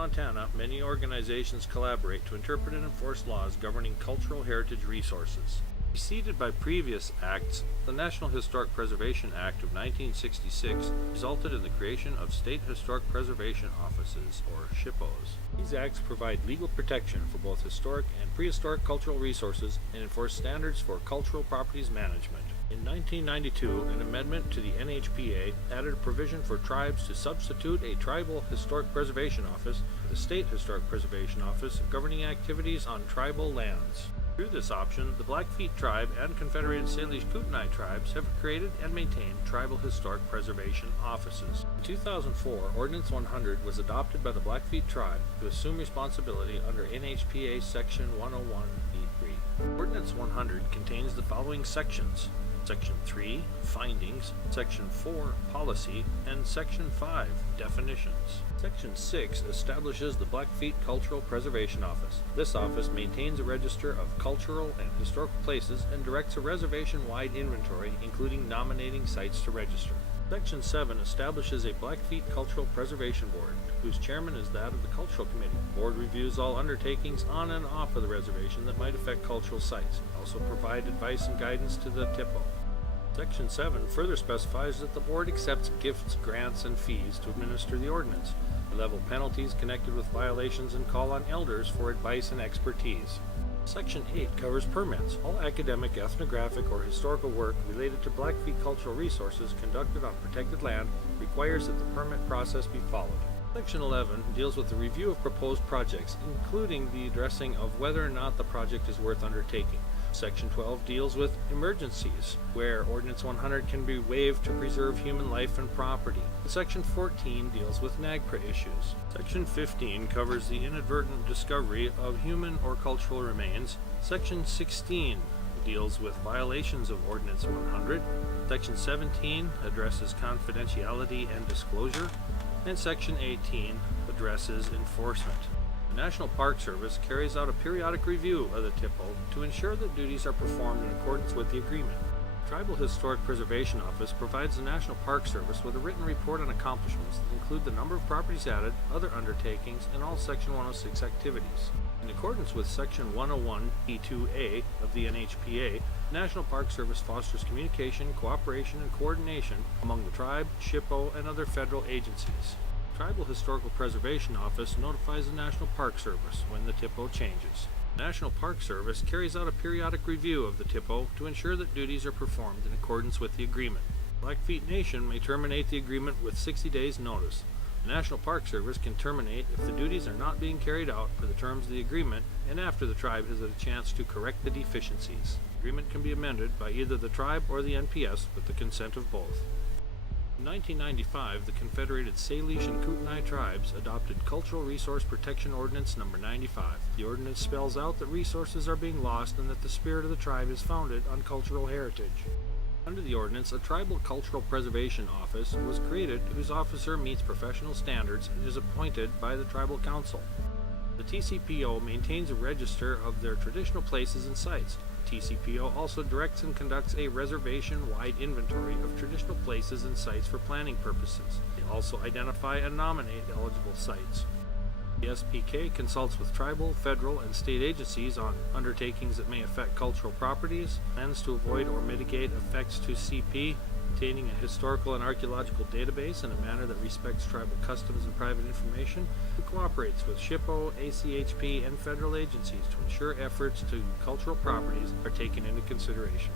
Montana, many organizations collaborate to interpret and enforce laws governing cultural heritage resources. Preceded by previous acts, the National Historic Preservation Act of 1966 resulted in the creation of State Historic Preservation Offices, or SHPOs. These acts provide legal protection for both historic and prehistoric cultural resources and enforce standards for cultural properties management. In 1992, an amendment to the NHPA added a provision for tribes to substitute a Tribal Historic Preservation Office with a State Historic Preservation Office governing activities on tribal lands. Through this option, the Blackfeet tribe and Confederated Salish Kootenai tribes have created and maintained Tribal Historic Preservation Offices. In 2004, Ordinance 100 was adopted by the Blackfeet tribe to assume responsibility under NHPA Section 101(b)(3). Ordinance 100 contains the following sections: Section 3, Findings, Section 4, Policy, and Section 5, Definitions. Section 6 establishes the Blackfeet Cultural Preservation Office. This office maintains a register of cultural and historical places and directs a reservation-wide inventory, including nominating sites to register. Section 7 establishes a Blackfeet Cultural Preservation Board, whose chairman is that of the Cultural Committee. The board reviews all undertakings on and off of the reservation that might affect cultural sites, and also provide advice and guidance to the THPO. Section 7 further specifies that the board accepts gifts, grants, and fees to administer the ordinance, level penalties connected with violations, and call on elders for advice and expertise. Section 8 covers permits. All academic, ethnographic, or historical work related to Blackfeet cultural resources conducted on protected land requires that the permit process be followed. Section 11 deals with the review of proposed projects, including the addressing of whether or not the project is worth undertaking. Section 12 deals with emergencies, where Ordinance 100 can be waived to preserve human life and property. Section 14 deals with NAGPRA issues. Section 15 covers the inadvertent discovery of human or cultural remains. Section 16 deals with violations of Ordinance 100. Section 17 addresses confidentiality and disclosure. And Section 18 addresses enforcement. The National Park Service carries out a periodic review of the THPO to ensure that duties are performed in accordance with the agreement. The Tribal Historic Preservation Office provides the National Park Service with a written report on accomplishments that include the number of properties added, other undertakings, and all Section 106 activities. In accordance with Section 101(e)(2)(a) of the NHPA, the National Park Service fosters communication, cooperation, and coordination among the tribe, SHPO, and other federal agencies. The Tribal Historical Preservation Office notifies the National Park Service when the THPO changes. The National Park Service carries out a periodic review of the THPO to ensure that duties are performed in accordance with the agreement. Blackfeet Nation may terminate the agreement with 60 days' notice. The National Park Service can terminate if the duties are not being carried out per the terms of the agreement and after the tribe has had a chance to correct the deficiencies. The agreement can be amended by either the tribe or the NPS with the consent of both. In 1995, the Confederated Salish and Kootenai tribes adopted Cultural Resource Protection Ordinance No. 95. The ordinance spells out that resources are being lost and that the spirit of the tribe is founded on cultural heritage. Under the ordinance, a Tribal Cultural Preservation Office was created whose officer meets professional standards and is appointed by the Tribal Council. The TCPO maintains a register of their traditional places and sites. TCPO also directs and conducts a reservation-wide inventory of traditional places and sites for planning purposes. They also identify and nominate eligible sites. The SPK consults with tribal, federal, and state agencies on undertakings that may affect cultural properties, plans to avoid or mitigate effects to CP, maintaining a historical and archaeological database in a manner that respects tribal customs and private information, and cooperates with SHPO, ACHP, and federal agencies to ensure efforts to cultural properties are taken into consideration.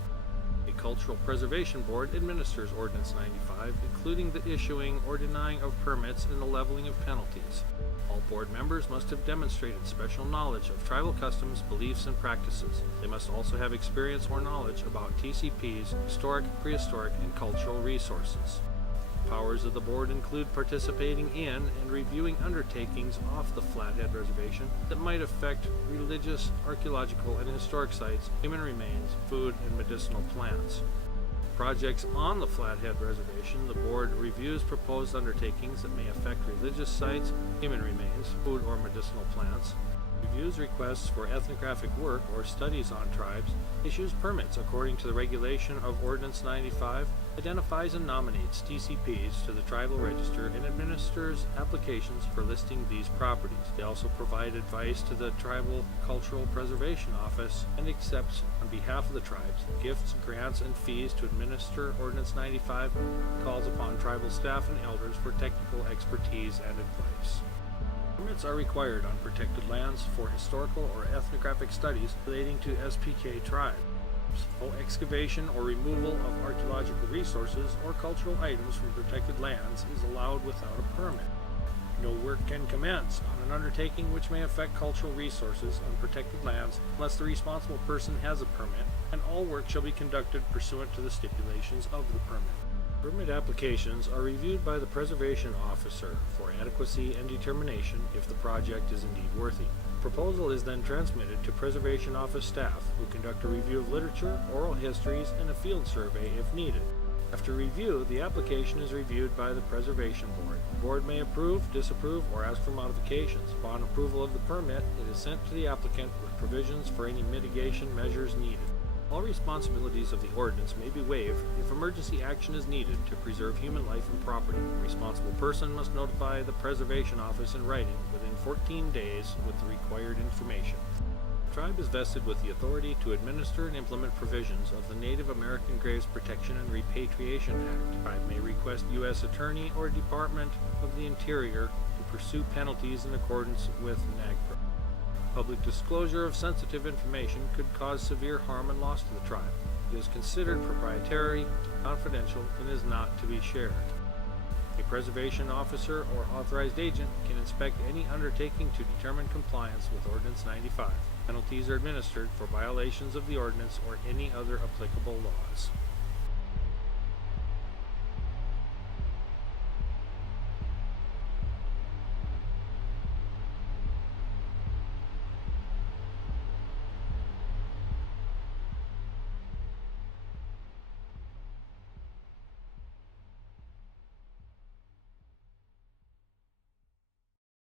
A Cultural Preservation Board administers Ordinance 95, including the issuing or denying of permits and the leveling of penalties. All board members must have demonstrated special knowledge of tribal customs, beliefs, and practices. They must also have experience or knowledge about TCP's historic, prehistoric, and cultural resources. Powers of the board include participating in and reviewing undertakings off the Flathead Reservation that might affect religious, archaeological, and historic sites, human remains, food, and medicinal plants. Projects on the Flathead Reservation, the board reviews proposed undertakings that may affect religious sites, human remains, food, or medicinal plants, reviews requests for ethnographic work or studies on tribes, issues permits according to the regulation of Ordinance 95, identifies and nominates TCPs to the tribal register, and administers applications for listing these properties. They also provide advice to the Tribal Cultural Preservation Office and accepts, on behalf of the tribes, gifts, grants, and fees to administer Ordinance 95, calls upon tribal staff and elders for technical expertise and advice. Permits are required on protected lands for historical or ethnographic studies relating to SPK tribes. No excavation or removal of archaeological resources or cultural items from protected lands is allowed without a permit. No work can commence on an undertaking which may affect cultural resources on protected lands unless the responsible person has a permit, and all work shall be conducted pursuant to the stipulations of the permit. Permit applications are reviewed by the Preservation Officer for adequacy and determination if the project is indeed worthy. Proposal is then transmitted to Preservation Office staff, who conduct a review of literature, oral histories, and a field survey if needed. After review, the application is reviewed by the Preservation Board. The Board may approve, disapprove, or ask for modifications. Upon approval of the permit, it is sent to the applicant with provisions for any mitigation measures needed. All responsibilities of the ordinance may be waived if emergency action is needed to preserve human life and property. The responsible person must notify the Preservation Office in writing within 14 days with the required information. The tribe is vested with the authority to administer and implement provisions of the Native American Graves Protection and Repatriation Act. The tribe may request U.S. Attorney or Department of the Interior to pursue penalties in accordance with NAGPRA. Public disclosure of sensitive information could cause severe harm and loss to the tribe. It is considered proprietary, confidential, and is not to be shared. A preservation officer or authorized agent can inspect any undertaking to determine compliance with Ordinance 95. Penalties are administered for violations of the ordinance or any other applicable laws.